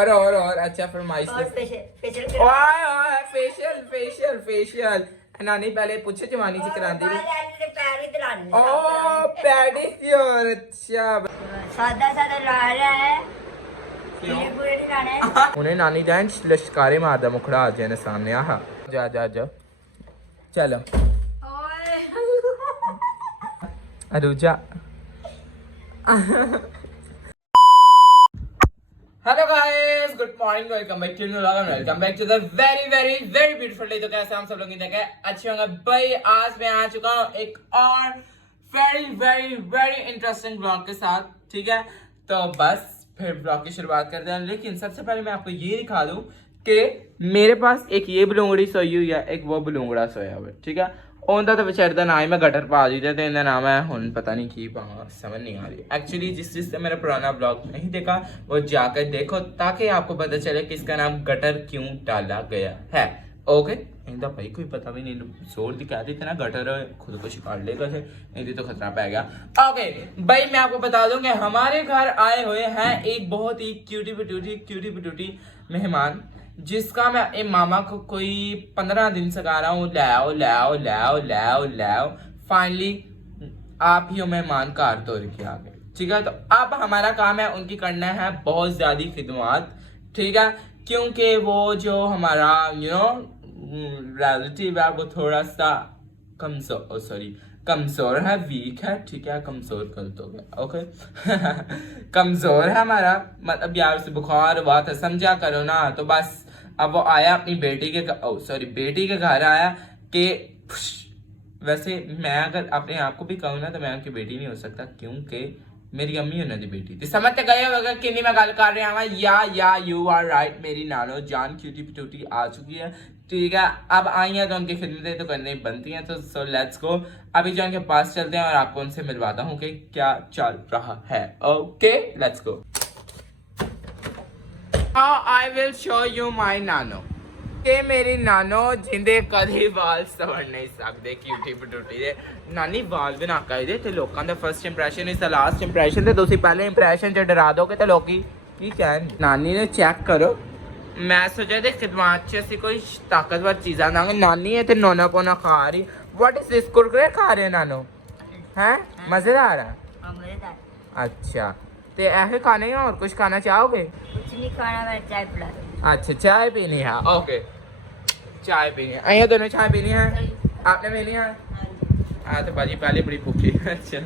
और अच्छा फरमाइश और फेशियल ओए फेशियल फेशियल फेशियल नानी पहले पूछे जवानी च करांदी पैर भी दिलाने ओ पेडिक्योर अच्छा सादा सादा ला रहा है पूरे पूरे नहीं लाने उन्हें नानी जान लश्कारे मारदा मुखड़ा आ जाए सामने आहा जा जा जा चलो ओए अरुजा hello guys good morning welcome back to new vlog and welcome back to the very beautiful day. तो कैसे हम सब लोग देखे अच्छे होंगे भाई। आज मैं आ चुका हूँ एक और वेरी इंटरेस्टिंग व्लॉग के साथ। ठीक है तो बस फिर व्लॉग की शुरुआत करते हैं। लेकिन सबसे पहले मैं आपको ये दिखा दूं कि मेरे पास एक ये बलूंगड़ी सोई हुई है, एक वो बलूंगड़ा सोया हुआ है। ठीक है ਉਹਦਾ ਤਾਂ ਵਿਚਾਰੇ ਦਾ ਨਾਂ ਹੀ ਮੈਂ ਗਟਰ ਪਾ ਦਿੱਤਾ ਤੇ ਇਹਦਾ ਨਾਮ ਹੈ ਹੁਣ ਪਤਾ नहीं ਕੀ ਪਾਵਾਂ समझ नहीं आ रही। एक्चुअली जिसने मेरा पुराना ब्लॉग नहीं देखा वो जाकर देखो ताकि आपको पता चले कि इसका नाम गटर क्यों डाला गया है। ओके इनका भाई कोई पता भी नहीं जोर दिखा देते ना गटर खुद को शिकार लेगा से नहीं तो खतरा पै गया। ओके भाई मैं आपको बता दूं कि हमारे घर आए हुए हैं एक बहुत ही क्यूटी पटूटी मेहमान जिसका मैं मामा को कोई 15 दिन से कह रहा हूँ लाओ फाइनली आप ही मेहमान कार तोड़ के आ गए। ठीक है तो अब हमारा काम है उनकी करना है बहुत ज्यादा खिदमत। ठीक है क्योंकि वो जो हमारा रिलेटिव है वो थोड़ा सा कमजोर है, वीक है। ठीक है कमजोर गलत हो गया ओके कमजोर है हमारा मतलब यार उसे बुखार हुआ था समझा करो ना। तो बस अब वो आया अपनी बेटी के घर आया कि वैसे मैं अगर अपने आप को भी कहूँ ना तो मैं उनकी बेटी नहीं हो सकता क्योंकि मेरी अम्मी उन्होंने दी बेटी समझते गए होगा किन्नी मैं गल कर रहा हूँ या यू आर राइट। मेरी नानो जान क्यूटी पटूटी आ चुकी है। ठीक है अब आई है तो उनकी खिदमतें तो करनी बनती हैं। तो सो लेट्स गो अभी जो उनके पास चलते हैं और आपको उनसे मिलवाता हूँ कि क्या चल रहा है। Okay let's go. Now I will show you my nano ਕਿ ਮੇਰੀ ਨਾਨੋ ਜਿੰਦੇ ਕਦੇ ਵਾਲ ਸਵਰ ਨਹੀਂ ਸਕਦੇ ਕਿਊਟੀ ਪਟੂਟੀ ਦੇ ਨਾਨੀ ਵਾਲ ਬਣਾ ਕੇ ਇਹਦੇ ਤੇ ਲੋਕਾਂ ਦਾ first impression is the last impression ਤੇ ਤੁਸੀਂ ਪਹਿਲੇ ਇੰਪ੍ਰੈਸ਼ਨ ਚ ਡਰਾ ਦੋਗੇ ਤੇ ਲੋਕੀ ਕੀ ਕਹਿਣ। ਨਾਨੀ ਨੇ ਚੈੱਕ ਕਰੋ ਮੈਂ ਸੋਚਿਆ ਤੇ ਖਿਦਮਤ ਚ ਅਸੀਂ ਕੋਈ ਤਾਕਤਵਰ ਚੀਜ਼ਾਂ ਦਾਂਗੇ। ਨਾਨੀ ਇਹ ਤੇ ਨੋਨਾ ਪੋਨਾ ਖਾ ਰਹੀ। ਵਾਟ ਇਜ਼ ਦਿਸ ਕੁਰਕਰੇ ਖਾ ਰਹੇ ਨਾਨੋ ਹੈ ਮਜ਼ੇਦਾਰ ਹੈ अच्छा तो ऐसे खाने हैं और कुछ खाना चाहोगे? कुछ नहीं खाना मैं चाय पिला दूं। अच्छा चाय पीनी है ओके चाय पीनी है अहिया दोनों चाय पीनी है आपने पीनी है हाँ तो बाजी पहले बड़ी भूखी है। अच्छा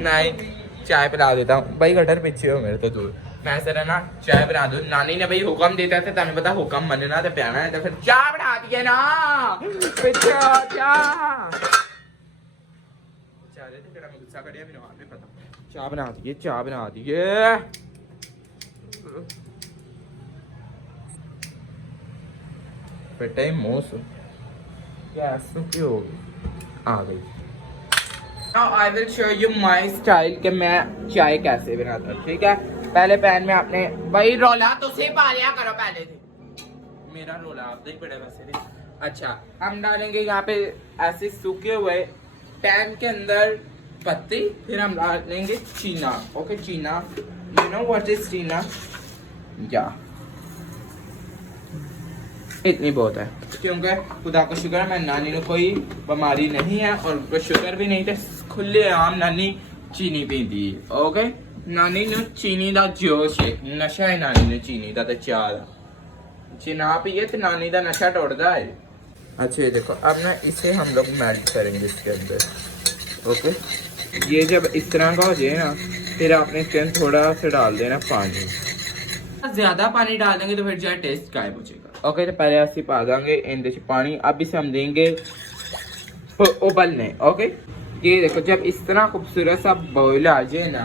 नहीं चाय पिला देता हूँ भाई गटर पीछे हो मेरे तो दूर मैं जरा ना चाय बना दूँ। नानी ने भाई हुक्म देता था तुम्हें पता हुक्म मनना तो प्याना है तो फिर चाय बना दिए ना गुस्सा करिया भी पता चाय बना दिए बेटा मोस गैस की होगी आ गई। Now I will show you my style कि मैं चाय कैसे बनाता हूँ। ठीक है पहले पैन में आपने भाई रोला तो से पा लिया करो पहले से मेरा रोला आप ही पड़े वैसे भी। अच्छा हम डालेंगे यहाँ पे ऐसे सूखे हुए पैन के अंदर पत्ती फिर हम डालेंगे चीना। ओके चीना यू नो व्हाट इज चीना या इतनी बहुत है क्योंकि खुदा का शुक्र है मैं नानी ने कोई बीमारी नहीं है और कोई शुगर भी नहीं थे खुले आम नानी चीनी पीती। ओके नानी ने चीनी का जोश है नशा है नानी ने चीनी का तो चाह जी ना पिए तो नानी का नशा टुटता है। अच्छा ये देखो अब ना इसे हम लोग मेल्ट करेंगे इसके अंदर। ओके ये जब इस तरह का हो जाए ना फिर आपने इसके अंदर थोड़ा सा डाल देना पानी। ज्यादा पानी डाल देंगे तो फिर जो है टेस्ट गायब हो जाएगा। ओके तो पहले ਅਸੀਂ ਪਾ ਦਾਂਗੇ ਇਹਦੇ ਚ पानी। अब इसे हम देंगे उबलने। ओके ये देखो जब इस तरह खूबसूरत सा बॉयल आ जाए ना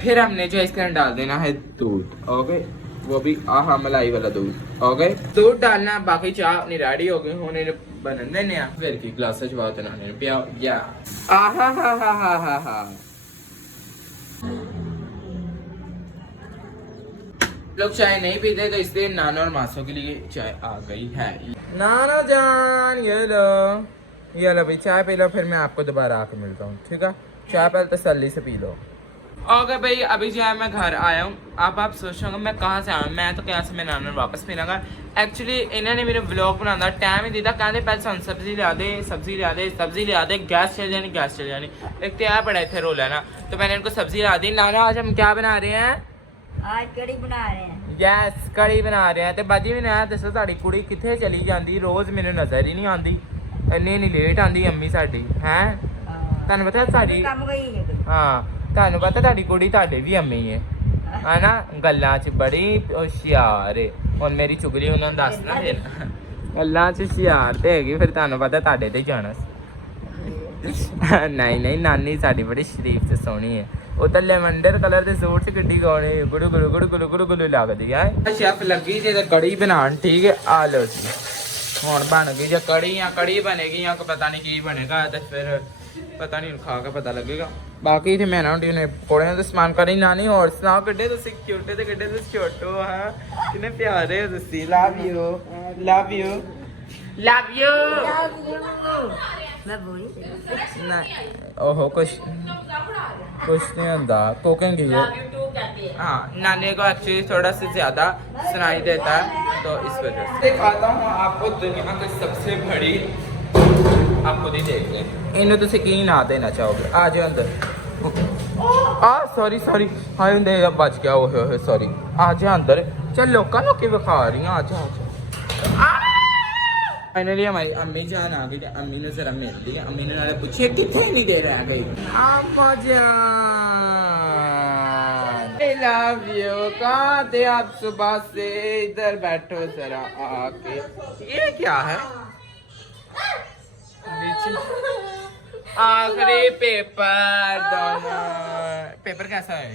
फिर हमने जो इसके अंदर डाल देना है दूध। ओके वो भी आहा मलाई वाला दूध। ओके दूध डालना बाकी चाय अपनी रेडी हो गई होने बनन देने फिर की ग्लास च बात बनाने पिया या आहा हा लोग चाय नहीं पीते तो इसलिए नानो और मासो के लिए चाय आ गई है। नानो जान ये लो भाई चाय पी लो फिर मैं आपको दोबारा आके मिलता हूँ। ठीक है चाय पहले तसल्ली से पी लो ओके भाई अभी जो है मैं घर आया हूँ। अब आप सोच रहे होंगे मैं कहाँ से आया हूँ। मैं तो क्या से मैं नाना वापस मिलांगा। एक्चुअली इन्होंने मेरे व्लॉग बनाने का टाइम ही दिया। कहते पहले सन सब्जी लिया दे, सब्जी लिया दे, सब्जी लिया दे, गैस चल जानी, गैस चल जानी। एक तो यहाँ पड़ा इतने रोला ना, तो मैंने इनको सब्जी ला दी। नाना आज हम क्या बना रहे हैं? आज कड़ी बना रहे हैं। यस कड़ी बना रहे हैं। तो बाजी भी ना दसो ਤੁਹਾਡੀ ਕੁੜੀ ਕਿੱਥੇ ਚਲੀ ਜਾਂਦੀ, ਰੋਜ਼ ਮੈਨੂੰ ਨਜ਼ਰ ਹੀ ਨਹੀਂ ਆਉਂਦੀ। ਇੰਨੀ ਲੇਟ ਆਉਂਦੀ ਅੰਮੀ ਸਾਡੀ ਹੈ। ਤੁਹਾਨੂੰ ਪਤਾ ਸਾਡੀ ਕੰਮ ਗਈ ਹੈ ਕੋਈ। ਹਾਂ ਤੁਹਾਨੂੰ ਪਤਾ ਤੁਹਾਡੀ ਕੁੜੀ ਤੁਹਾਡੇ ਵੀ ਅੰਮੀ ਹੈ ਹਨਾ, ਗੱਲਾਂ 'ਚ ਬੜੀ ਹੁਸ਼ਿਆਰ ਹੈ। ਹੁਣ ਮੇਰੀ ਚੁਗਲੀ ਉਹਨਾਂ ਨੂੰ ਦੱਸਣਾ ਫਿਰ, ਗੱਲਾਂ 'ਚ ਹੁਸ਼ਿਆਰ ਤੇ ਹੈਗੀ, ਫਿਰ ਤੁਹਾਨੂੰ ਪਤਾ ਤੁਹਾਡੇ ਤੇ ਜਾਣਾ ਸੀ। ਨਹੀਂ ਨਹੀਂ ਨਾਨੀ ਸਾਡੀ ਬੜੀ ਸ਼ਰੀਫ ਤੇ ਸੋਹਣੀ ਹੈ। ਉਹ ਤਾਂ ਲੈਵੈਂਡਰ ਕਲਰ ਦੇ ਸੂਟ 'ਚ ਗੱਡੀ ਗਾਉਣੇ ਗੁੜੂ ਗੁੜੂ ਗੁੜੂ ਗੁੜੂ ਗੁੜੂ ਗੁੜੂ ਲੱਗਦੀ ਹੈ। ਸ਼ੈਫ ਲੱਗੀ ਜੇ ਤੇ ਕੜੀ ਬਣਾਉਣ, ਠੀਕ ਹੈ ਆ ਲਓ ਜੀ। ਹੁਣ ਬਣ ਗਈ ਜੇ ਕੜੀ, ਜਾਂ ਕੜੀ ਬਣੇਗੀ ਜਾਂ ਪਤਾ ਨਹੀਂ ਕੀ ਬਣੇਗਾ, ਤੇ ਫਿਰ ਪਤਾ ਨਹੀਂ ਖਾ ਕੇ ਪਤਾ ਲੱਗੇਗਾ। ਬਾਕੀ ਤੇ ਮੈਂ ਨਾ ਉਹਨੇ ਪਕੌੜਿਆਂ ਦਾ ਸਮਾਨ ਕਰੀ। ਨਾਨੀ ਹੋਰ ਸੁਣਾਓ, ਕਿੱਡੇ ਤੁਸੀਂ ਕਿਊਟੇ ਤੇ ਕਿੱਡੇ ਤੁਸੀਂ ਛੋਟੋ ਹਾਂ, ਕਿੰਨੇ ਪਿਆਰੇ ਹੋ ਤੁਸੀਂ। Love you love you love you. ਮੈਂ ਬੋਲੀ ਨਾ ओहो कुछ नहीं होता, कुकिंग है। हाँ नानी को एक्चुअली थोड़ा सा ज्यादा सुनाई देता है, तो इस वजह से दिखाता हूँ आपको दुनिया की सबसे बड़ी। आप खुद ही देख लें, इन्हें तो की ना देना चाहोगे। आ जाओ अंदर। सॉरी सॉरी हाँ दे बच गया। ओहे सॉरी, आ जा अंदर। चल लोका लोकी विखा रही हैं। आ जा फाइनली हमारी अम्मी जान आ गई। अम्मी ने जरा मिल दी। अम्मी ने नाले पूछे कितने नहीं दे रहा गई। अम्मा जान आई लव यू। कहाँ थे आप सुबह से? इधर बैठो जरा आके। ये क्या है? आखिरी पेपर दोनों। पेपर कैसा है?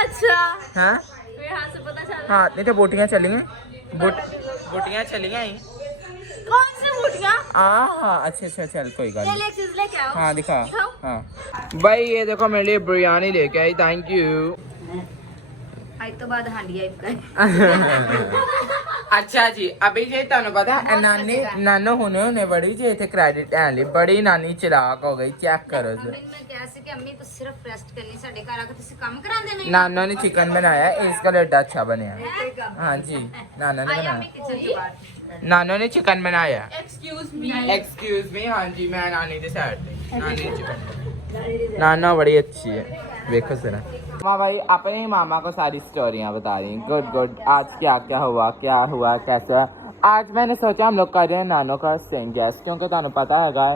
अच्छा हाँ यहाँ से पता चल। हाँ नहीं तो बोटियाँ चली गई। बोटियाँ चली गई। कौन सी मुठिया? हाँ अच्छा चल कोई बात नहीं। एक चीज लेके आओ। हाँ दिखा। दिखाओ। हाँ भाई ये देखो मेरे लिए बिरयानी लेके आई, थैंक यू। आज तो बाद हांडिया अच्छा जी अभी जे ਤੁਹਾਨੂੰ ਪਤਾ ਨਾਨੀ ਨਾਨੋ ਹੁਣੇ ਬੜੀ ਜੇ ਇੱਥੇ ਕ੍ਰੈਡਿਟ ਐ ਲਈ ਬੜੀ ਨਾਨੀ ਚਲਾਕ ਹੋ ਗਈ। ਚੈੱਕ ਕਰੋ ਜੀ। मैं ਕਿਹਾ ਸੀ ਕਿ ਅੰਮੀ ਤੁਸੀਂ ਸਿਰਫ ਰੈਸਟ ਕਰਨੀ, ਸਾਡੇ ਘਰ ਆ ਕੇ ਤੁਸੀਂ ਕੰਮ ਕਰਾਉਂਦੇ ਨਹੀਂ। ਨਾਨਾ ਨੇ ਚਿਕਨ ਬਣਾਇਆ, इसका लड्डा अच्छा ਬਣਿਆ। हाँ जी नाना ने बनाया। किचन के बाहर नाना ने चिकन बनाया। Excuse me. हाँ जी मैं नानी के साइड पे। नानी चिकन नाना बड़ी अच्छी है। देखो जरा मामा भाई अपने मामा को सारी स्टोरियां बता रही। गुड गुड आज क्या क्या हुआ कैसा। आज मैंने सोचा हम लोग कर रहे हैं नानो का सेम गैस, क्योंकि ਤੁਹਾਨੂੰ पता है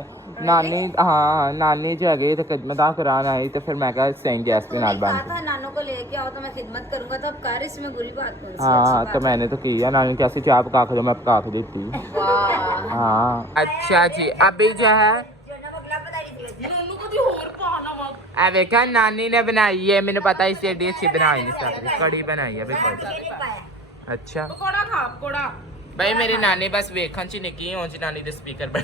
नानी हाँ नानी जो है तो खिदमत कराना आई, तो फिर मैं कहा सेम गैस के नाल बन था नानो को लेके आओ तो मैं खिदमत करूंगा, तो अब कर इसमें बुरी बात कौन सी? हाँ तो मैंने तो किया। नानी कैसे चाय पका के मैं पका के देती। वाह हाँ अच्छा जी अभी जो है देखा नानी ने बनाई है। मैंने पता इसे एडी अच्छी बनाई नहीं सकती। कड़ी बनाई है भाई। अच्छा पकोड़ा खा पकोड़ा। भाई मेरी नानी बस वेखन च निकी हो नानी दे स्पीकर बन।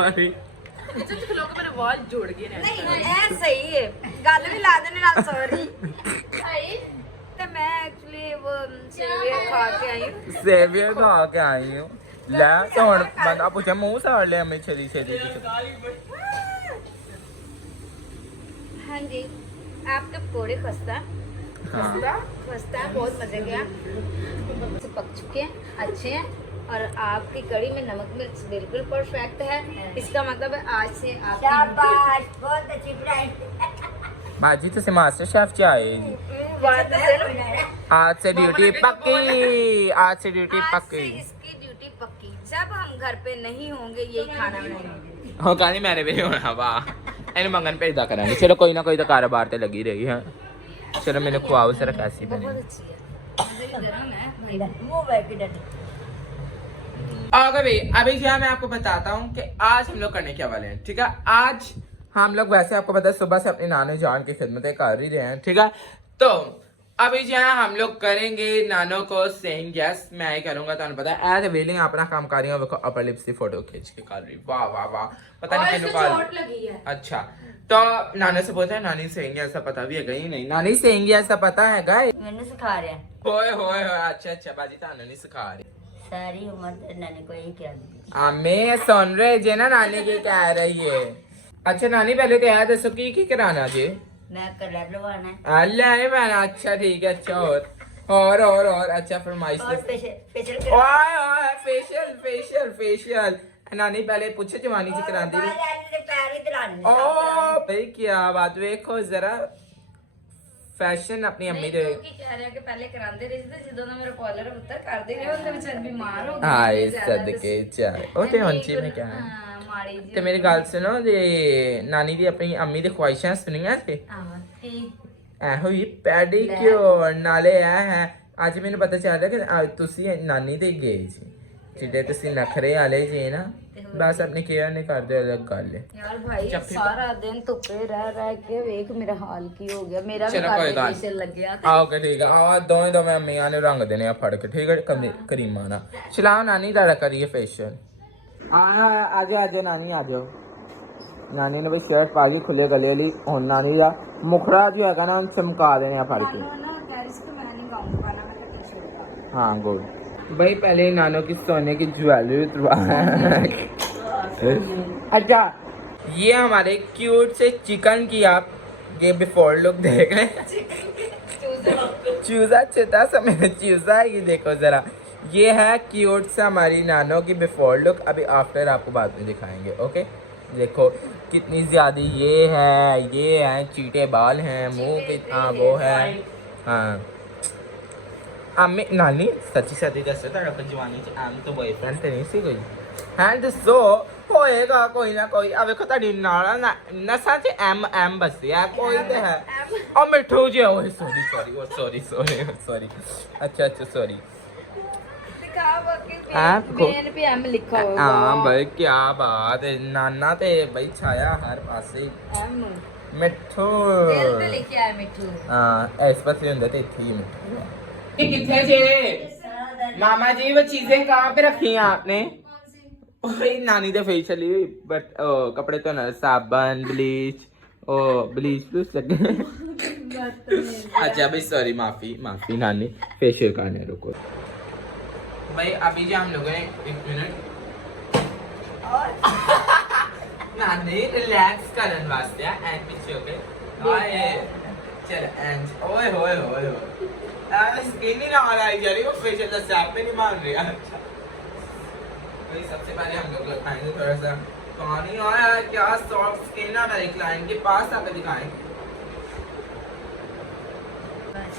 सॉरी सही है गल भी ला देने नाल सॉरी। तो मैं एक्चुअली वो सेवियर खा के आई हूँ। सेवियर खा के आई हूँ। ले तो हुण बंदा पूछे मुंह साड़ लिया मैं छेदी छेदी। हाँ जी आपके पकौड़े खस्ता खस्ता बहुत मजे के हैं, पक चुके हैं, अच्छे हैं, और आपकी कड़ी में नमक मिर्च बिल्कुल परफेक्ट है। इसका मतलब है आज से आप बहुत अच्छी बाजी तो मास्टर शेफ च आए जी। आज से ड्यूटी पक्की। आज से ड्यूटी पक्की। इसकी ड्यूटी पक्की। जब हम घर पे नहीं होंगे यही खाना बनाएंगे। हाँ कहानी मैंने भी नहीं होना वाह इन मंगन भेजदा करांगे। चलो कोई ना कोई तो कारोबार ते लगी रही है। चलो मैंने खुआओ जरा कैसी बनी। ओके भाई अभी जो है मैं आपको बताता हूँ कि आज हम लोग करने क्या वाले हैं। ठीक है आज हम लोग वैसे आपको पता है सुबह से अपनी नानी जान की खिदमतें कर ही रहे हैं। ठीक है तो अभी जो है हम लोग करेंगे नानो को सेम गैस। मैं ही करूंगा तो पता है ऐसे वेलिंग अपना काम कर रही हूँ। देखो अपर लिप्स की फोटो खींच के कर रही। वाह वाह वाह पता नहीं किन चोट लगी है। अच्छा तो नाने से पूछा है नानी सेम गैस का पता भी है गई नहीं। नानी सेम गैस का पता है गाय मैंने सिखा रहे हैं। होए होए होए अच्छा अच्छा बाजी थानू नहीं सिखा रही सारी उम्र तेरे नानी को यही क्या दी। हमें सुन रहे जे ना नानी की कह रही है। अच्छा नानी पहले तो यार दसो की कराना जी। मैं कलर लगवाना है अल्लाह है मैंने अच्छा ठीक है अच्छा और अच्छा फरमाइश और फेशियल ओए फेशियल फेशियल फेशियल नानी पहले पूछे जवानी से करांदी रही पैर भी दिलाने ओ भाई क्या बात देखो जरा फैशन अपनी अम्मी दे कह रहे कि पहले करांदे रहे थे ਜਦੋਂ ਦਾ ਮੇਰਾ ਪਾਰਲਰ ਉੱਤਰ ਕਰਦੇ ਰਹੇ ਉਹਦੇ ਵਿੱਚ ਬਿਮਾਰ ਹੋ हाय सदके चाहे ओ ते हंची में क्या है ਹਾਂ ਮਾੜੀ ਜੀ ਤੇ ਮੇਰੀ ਗੱਲ ਸੁਣੋ ਜੇ ਨਾਨੀ ਦੀ ਆਪਣੀ ਅੰਮੀ ਦੀ ਖੁਆਇਸ਼ਾਂ ਸੁਣੀਆਂ ਤੇ ਆਹ ਕੀ ਇਹੋ ਹੀ ਪੈਡੀਕਿਉਰ ਨਾਲੇ ਇਹ ਹੈ ਅੱਜ ਮੈਨੂੰ ਪਤਾ ਚੱਲ ਰਿਹਾ ਕਿ ਅੱਜ ਤੁਸੀਂ ਨਾਨੀ ਦੇ ਗਏ ਸੀ ਜਿਹੜੇ ਤੁਸੀਂ ਨਖਰੇ ਵਾਲੇ ਜੀ ਨਾ ਬਸ ਆਪਣੀ ਕੇਅਰ ਨਹੀਂ ਕਰਦੇ ਅਲੱਗ ਗੱਲ ਹੈ यार भाई सारा दिन धुप्पे रह के वेख मेरा हाल की हो गया मेरा भी चलो कोई घर गल फेशियल लग गया ਆਓ ਕਿ ਠੀਕ ਆ ਆ ਦੋਵੇਂ ਅੰਮੀਆਂ ਨੇ ਰੰਗ ਦੇਣੇ ਆ ਫੜ ਕੇ ਠੀਕ ਹੈ ਕਰੀਮਾਂ ਨਾਲ ਚਲਾਓ ਨਾਨੀ ਦਾ ਕਰੀਏ ਫੇਸ਼ੀਅਲ ਆ ਜਾ ਨਾਨੀ ਆ ਜਾਓ ਨਾਨੀ ਨੇ ਬਈ ਸ਼ਰਟ ਪਾ ਕੇ ਖੁੱਲੇ ਗਲੇ ਵਾਲੀ ਹੁਣ ਨਾਨੀ ਦਾ ਮੁਖੜਾ ਜੋ ਹੈਗਾ ਨਾ ਚਮਕਾ ਦੇਣੇ ਆ ਫੜ ਕੇ ना टेरिस पे मैं नहीं गाऊंगा पाना मैं तो टी-शर्ट का हाँ गुड भाई पहले नानो की सोने की ज्वेलरी अच्छा ये हमारे क्यूट से चिकन की आप ये बिफोर लुक देख रहे हैं चूजा छोटा सा मैंने चूजा ये देखो जरा ये है क्यूट सा हमारी नानो की बिफोर लुक अभी आफ्टर आपको बाद में दिखाएंगे ओके देखो कितनी ज्यादा ये है चीटे बाल हैं मुंह कितना वो है हाँ अम्मी नानी सच्ची सच्ची दसो तेरा कोई जवानी च एम तो बॉयफ्रेंड ते नहीं सी कोई हैं दसो होएगा कोई ना कोई अब देखो ताड़ी नाला नसा च एम बसिया कोई ते है ओ मिठू जी ओए सॉरी अच्छा सॉरी दिखा बाकी आपको मेन पे एम लिखा होगा हां भाई क्या बात है नाना ते भाई छाया हर पासे एम मिठू दिल पे लिखा है मिठू हां इस पासे हुंदा ते इत्थे ही मिठू ये किथे जे मामा जी वो चीजें कहाँ पे रखी हैं आपने वही नानी दे फेशियल बट कपड़े तो ना साबन ब्लीच ब्लीच लगे अच्छा भाई सॉरी माफी नानी फेशियल करने रुको भाई अभी जो हम लोगों ने 1 मिनट नानी रिलैक्स करने वास्ते एंड पीछे हो गए चल एंड ओए होए स्किन ही ना आ रहा है यार वो फेशियल का सैप पे नहीं मान रही अच्छा भाई सबसे पहले हम लोग दिखाएंगे थोड़ा सा पानी आ रहा है क्या सॉफ्ट स्किन है मेरे क्लाइंट के पास आकर दिखाएंगे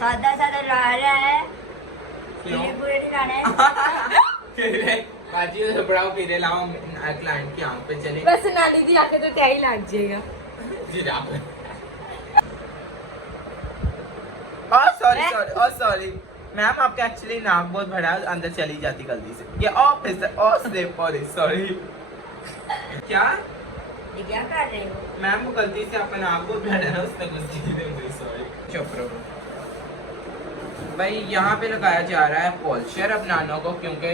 सादा ला रहा है क्यों पूरे नहीं लाना है फिर बाजी से बड़ा फिरे लाओ क्लाइंट की आंख पे चले बस नानी दी आके तो क्या ही लग जाएगा जी राम सॉरी मैम आपका एक्चुअली नाक बहुत बड़ा है अंदर चली जाती गलती से ये ऑफिसर सॉरी क्या ये क्या कर रहे हो मैम वो गलती से अपना नाक बहुत बड़ा है उसने कुछ की सॉरी चुप रहो भाई यहाँ पे लगाया जा रहा है पॉलिशर अब नानों को क्योंकि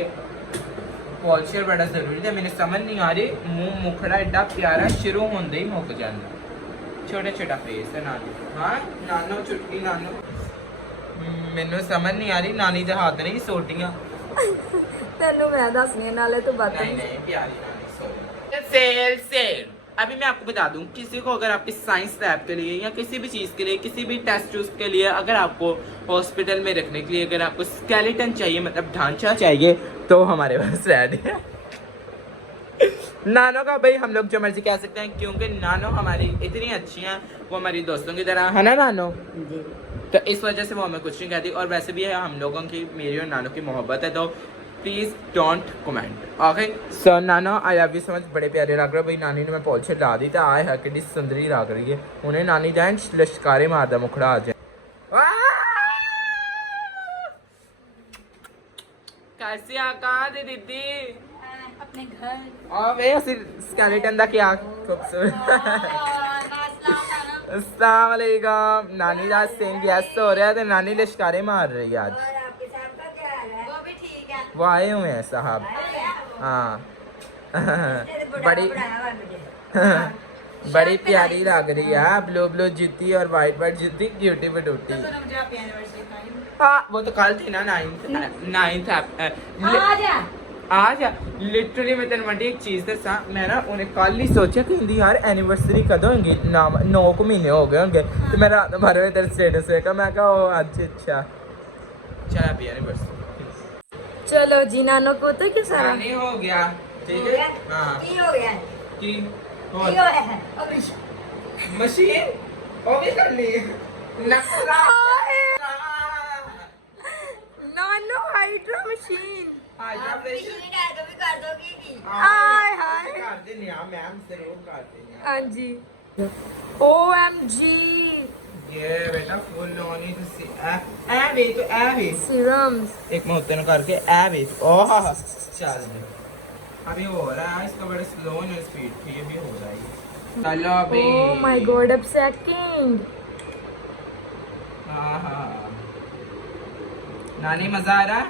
पॉलिशर बड़ा जरूरी है मैंने समझ नहीं आ रही मुंह मुखड़ा एडा प्यारा शुरू होंदे ही मुक जाना छोटा फेस है नानी हाँ नानो चुटकी नानो ਮੈਨੂੰ ਸਮਝ नहीं आ रही नानी ਦੇ ਹੱਥ ਨਹੀਂ ਸੋਟੀਆਂ ਤੈਨੂੰ मैं दसनी नाले तो बात नहीं प्यारी नानी सॉरी सेल अभी मैं आपको बता दूं किसी को अगर आपकी साइंस लैब के लिए या किसी भी चीज़ के लिए किसी भी टेस्ट के लिए अगर आपको हॉस्पिटल में रखने के लिए अगर आपको स्केलेटन चाहिए मतलब ढांचा चाहिए तो हमारे पास रेडी है नानो का भाई हम लोग जो मर्जी कह सकते हैं क्योंकि नानो हमारी इतनी अच्छी हैं वो हमारी दोस्तों की तरह है ना नानो जी तो इस वजह से वो हमें कुछ नहीं कहती और वैसे भी है हम लोगों की मेरी और नानो की मोहब्बत है तो please don't comment okay so नानो I love you so much बड़े प्यारे लग रहे हो भाई नानी ने मैं पॉलिशर ला दी तो आए है कि सुंदरी लग रही है उन्हें नानी दैन लश्कारे मारदा मुखड़ा आ जाए कैसी आका दे दीदी अपने घर और वे स्केलेटन दा क्या खूबसूरत अस्सलाम वालेकुम नानी का सेम गेस्ट हो रहा है तो नानी लश्कारे मार रही है आज और आपके साथ का क्या हाल है वो भी ठीक है वो आए हुए हैं साहब हाँ बड़ी बड़ी प्यारी लग रही है, ब्लू ब्लू जूती और वाइट वाइट जूती, क्यूटी बटूटी। हाँ वो तो कल थी ना, नाइन्थ आज लिटरली मैं तेन मंडी एक चीज दसा, मैं ना उन्हें कल ही सोचा कि इंदी यार एनिवर्सरी कदों होगी, 9 महीने हो गए होंगे, तो मैं रात भर में तेरे स्टेटस देखा, मैं कहा ओ अच्छा चल हैप्पी एनिवर्सरी। चलो जी नानो को तो क्या सारा नहीं हो गया ठीक है। हाँ की हो गया की की हो गया है अब मशीन वो भी कर ली नखरा नानो हाइड्रो मशीन। मशीन है तो भी कर दोगी की हाय हाय कर देनी आ मैम जरूर कर देनी। हाँ जी OMG ये बेटा फुल ऑन ही तुसी ए वे तो ए वे सीरम्स एक मैं उतन करके ए वे ओह चल अभी हो रहा है, इसका बड़ा स्लो है स्पीड थी, ये भी हो रहा है। चलो अभी ओह माय गॉड अब सेकंड। हाँ हाँ नानी मजा आ रहा है,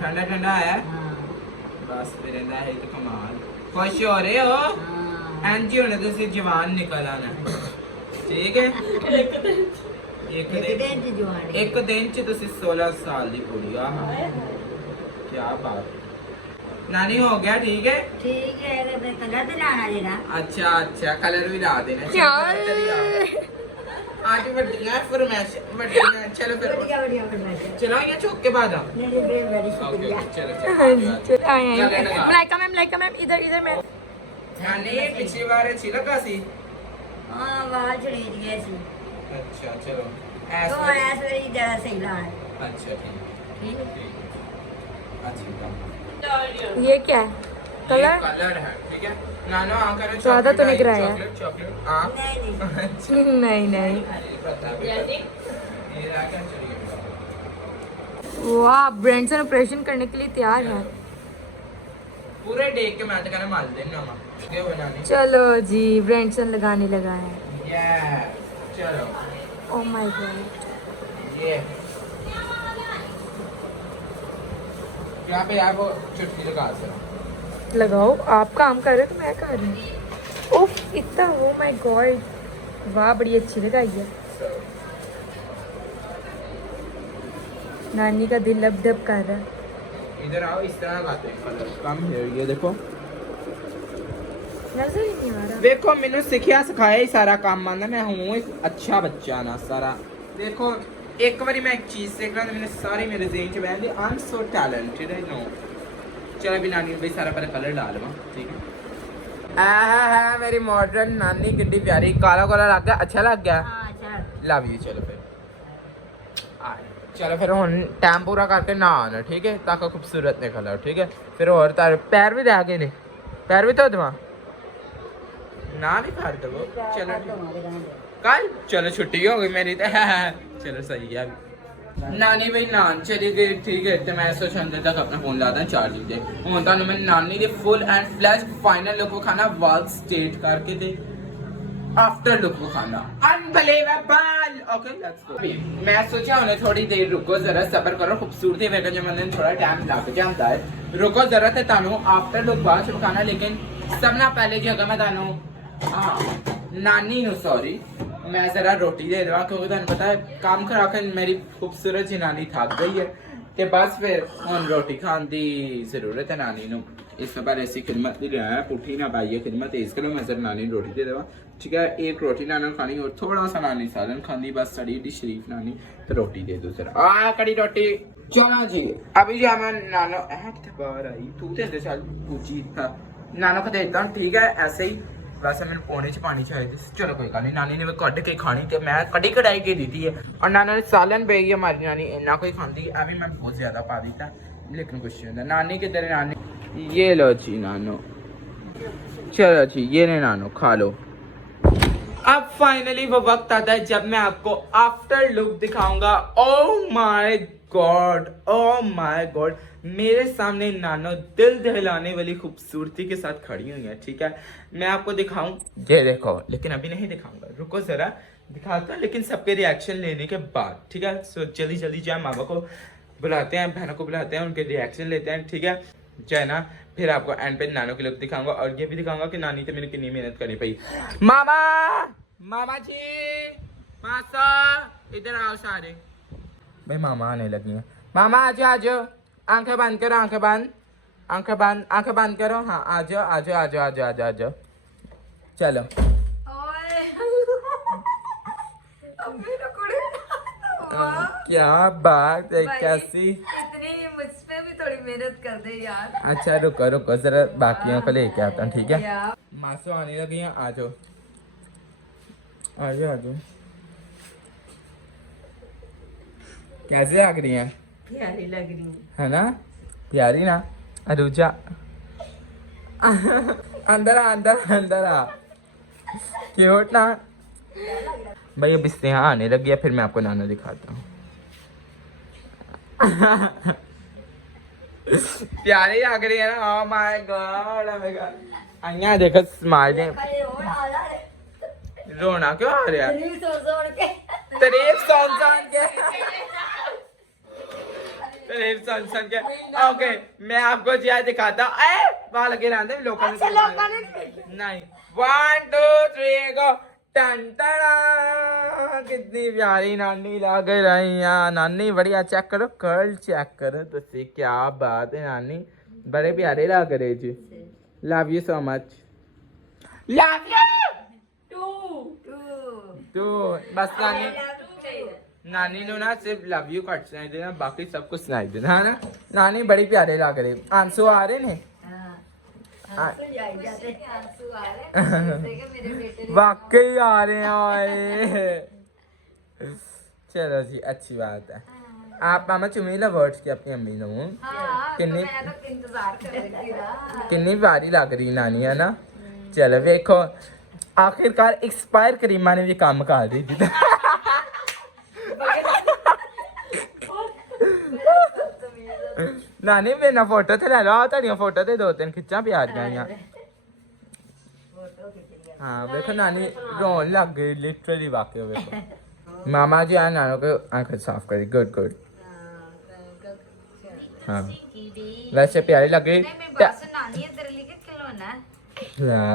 ठंडा ठंडा है बस फिर इंदा है तो कमाल। खुश हो रहे हो एंजी होने तो सिर्फ जवान निकल आना ठीक है। एक दिन च तुसी 16 साल दी कुड़ी आ क्या बात। नानी हो गया ठीक है कलर दिलाना देना। अच्छा कलर भी ला देना क्या आज बढ़िया फरमाइश बढ़िया। चलो फिर बढ़िया चलो ये चौक के बाद आओ। बड़ी शुक्रिया। चलो लाइका मैम इधर मैम। नानी पिछली बार अच्छी लगा सी। हाँ वाल छड़ीज गए सी अच्छा चलो तो ऐसे ही जरा सही ला है। अच्छा ठीक अच्छा ये क्या है कलर? कलर है ठीक है। नानो आ कर ज्यादा तो नहीं कराया। चॉकलेट हाँ नहीं नहीं ये रहा क्या चाहिए वाह ब्रेंसन ऑपरेशन करने के लिए तैयार है। पूरे डे के मैं तो कहना मार देना मां ये बनानी। चलो जी ब्रेंसन लगाने लगा है। ये चलो ओह माय गॉड ये यहाँ पे आप चुटकी लगा सकते लगाओ। आप काम कर रहे हो तो मैं कर रही हूँ। उफ इतना ओह माय गॉड वाह बड़ी अच्छी लगाई है। नानी का दिल लब डब कर रहा है। इधर आओ इस तरह लगाते हैं कलर कम है ये देखो नजर ही नहीं आ रहा। देखो मैंने सीखिया सिखाया ही सारा काम मानना मैं हूँ एक अच्छा बच्चा ना सारा। देखो एक बारी मैं एक चीज सीख रहा था मैंने सारी मेरे ज़हन च बैठ दी I am so talented I know. चलो अभी नानी भाई सारा पहले कलर डालवा ठीक है। है मेरी मॉडर्न नानी कितनी प्यारी काला काला लग गया अच्छा लग गया हाँ चल लव यू। चलो फिर चलो फिर हुन टाइम पूरा करके ना आना ठीक है ताकि खूबसूरत निकल ठीक है। फिर और तार पैर भी रह गए ने पैर भी तो दवा ना भी कर दो चलो कल चलो छुट्टी हो गई मेरी तो चलो सही है अभी नानी भाई नान चली गई ठीक है तो मैं सोचा तक अपना फोन लाता चार्जिंग दे हूँ तो मैं नानी दे full and flash final look खाना वाल स्टेट करके दे आफ्टर लुक खाना अनबिलीवेबल। Okay let's go. मैं सोचा उन्हें थोड़ी देर रुको जरा सब्र करो खूबसूरती वेगा जो मैंने थोड़ा टाइम लग जाता है रुको जरा थे तानू आफ्टर लुक बाद खाना लेकिन सबना पहले जगह मैं तानू नानी नु सॉरी मैं जरा रोटी दे देवा क्योंकि तुम पता है काम करा कर मेरी खूबसूरत जी नानी थक गई है ते बस फिर हुन रोटी खान दी जरूरत है नानी नु। इस बार ऐसी खिदमत नहीं रहा है पुठी ना पाइए खिदमत इस करो मैं जरा नानी रोटी दे देवा ठीक है। एक रोटी नानी खानी और थोड़ा सा नानी सालन खानी बस सड़ी डी शरीफ नानी तो रोटी दे दो जरा आ कड़ी रोटी। चलो जी अभी जो मैं नानो कितने बार आई तू तो चल पूछी था नानो को देता हूँ ठीक है ऐसे ही वैसे मैंने पौने च पानी चाहिए चलो कोई गल नहीं नानी ने कट के खानी तो मैं कड़ी कढ़ाई के दी थी है और नाना ने सालन पे गई हमारी नानी इन्ना कोई खाती अभी मैं बहुत ज्यादा पा दी था लेकिन कुछ नहीं होता नानी के तेरे नानी ये लो जी नानो चलो जी ये ने नानो खा लो। अब फाइनली वो वक्त आता है जब मैं आपको आफ्टर लुक दिखाऊंगा। ओह माय गॉड मेरे सामने नानो दिल दहलाने वाली खूबसूरती के साथ खड़ी हुई है ठीक है। मैं आपको दिखाऊं ये देखो लेकिन अभी नहीं दिखाऊंगा रुको जरा दिखाता हूं लेकिन सबके रिएक्शन लेने के बाद ठीक है। सो जल्दी जल्दी जाए माँ बाप को बुलाते हैं बहनों को बुलाते हैं उनके रिएक्शन लेते हैं ठीक है। जो है ना फिर आपको एंड पे नानों के लुक दिखाऊंगा और ये भी दिखाऊंगा कि नानी से मैंने कितनी मेहनत करी पई। मामा मामा जी मासा इधर आओ सारे। भाई मामा आने लगी हैं। मामा आ जाओ आ जाओ, आंखें बंद करो, आंखें बंद, आंखें बंद करो। हाँ आ जाओ आ जाओ आ जाओ आ जाओ आ जाओ आ जाओ, चलो। क्या बात है, कैसी? इतनी मुझ पे भी थोड़ी मेहनत कर दे यार। अच्छा रुको रुको जरा बाकियों को लेके आता हूँ, ठीक है? मासू आने लगी हैं, आ जाओ आ जाओ आ जाओ। कैसे लग रही हैं? प्यारी लग रही है ना, प्यारी ना। अरुजा अंदर आ अंदर आ, अंदर आ, क्यूट ना। भाई अब इससे यहाँ आने लग गया, फिर मैं आपको नाना दिखाता हूँ। प्यारी लग रही है ना। Oh my God, oh my God. અહીંયા देखो स्माइल है। रोना क्यों आ रहा है? तारीफ सुन सुन के, तारीफ सुन सुन के। ओके मैं आपको जिया दिखाता हूँ। वहाँ लगे रहते हैं लोगों ने नहीं। 1 2 3 गो। टन टन, कितनी प्यारी नानी लग रही है। नानी बढ़िया, चेक करो कर्ल चेक करो तो सी, क्या बात है नानी, बड़े प्यारे लग रहे जी। Love you so much, love you too. बस नानी नानी ने ना सिर्फ लव यू कट सुनाई देना, बाकी सब कुछ सुनाई देना, है ना? नानी बड़ी प्यारे लग रहे। आंसू आ रहे ने? वाकई आ रहे हैं। चलो जी अच्छी बात है। आप मामा चुमी लो वर्ड्स की अपनी अम्मी नू। किन्नी किन्नी प्यारी लग रही नानी, है ना? चलो देखो आखिरकार एक्सपायर करीमा ने भी काम कर दी थी। नानी मेरा फोटो थे ले लो, तेरिया फोटो ते 2-3 खिच्चा प्यार गईया। हाँ देखो नानी रोन लग गई लिटरली, वाकई देखो। मामा जी आए नानों को आंखें साफ करी, गुड गुड। हाँ वैसे प्यारी लग गई।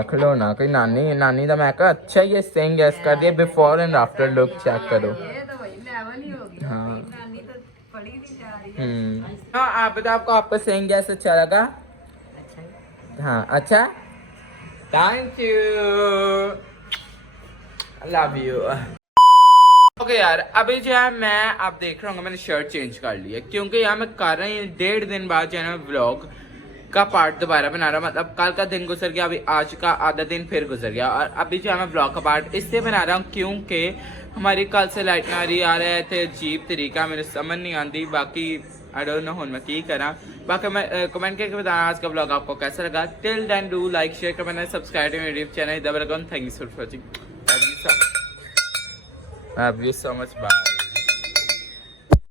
खिलौना कोई नानी नानी का मैं कहा अच्छा ये सेम गैस कर दिया। Before and after look check करो। हाँ हाँ आप बताओ आपको आपका सेम गैस अच्छा लगा? हाँ अच्छा, thank you, love you. Okay यार अभी जो है मैं आप देख रहा हूँ मैंने शर्ट चेंज कर ली है, क्योंकि यार मैं कर रही हूँ 1.5 दिन बाद जो है ना व्लॉग का पार्ट दोबारा बना रहा हूँ। मतलब कल का दिन गुजर गया, अभी आज का आधा दिन फिर गुजर गया, और अभी जो है मैं व्लॉग का पार्ट इसलिए बना रहा हूँ क्योंकि हमारी कल से लाइट ना आ रहे थे, अजीब तरीका मेरे समझ नहीं आती। बाकी आई डोंट नो हूँ मैं की करा। बाकी मैं कमेंट करके बताना आज का व्लॉग आपको कैसा लगा। Till then do like share comment subscribe to YouTube channel. Thank you for watching, love you so much, bye.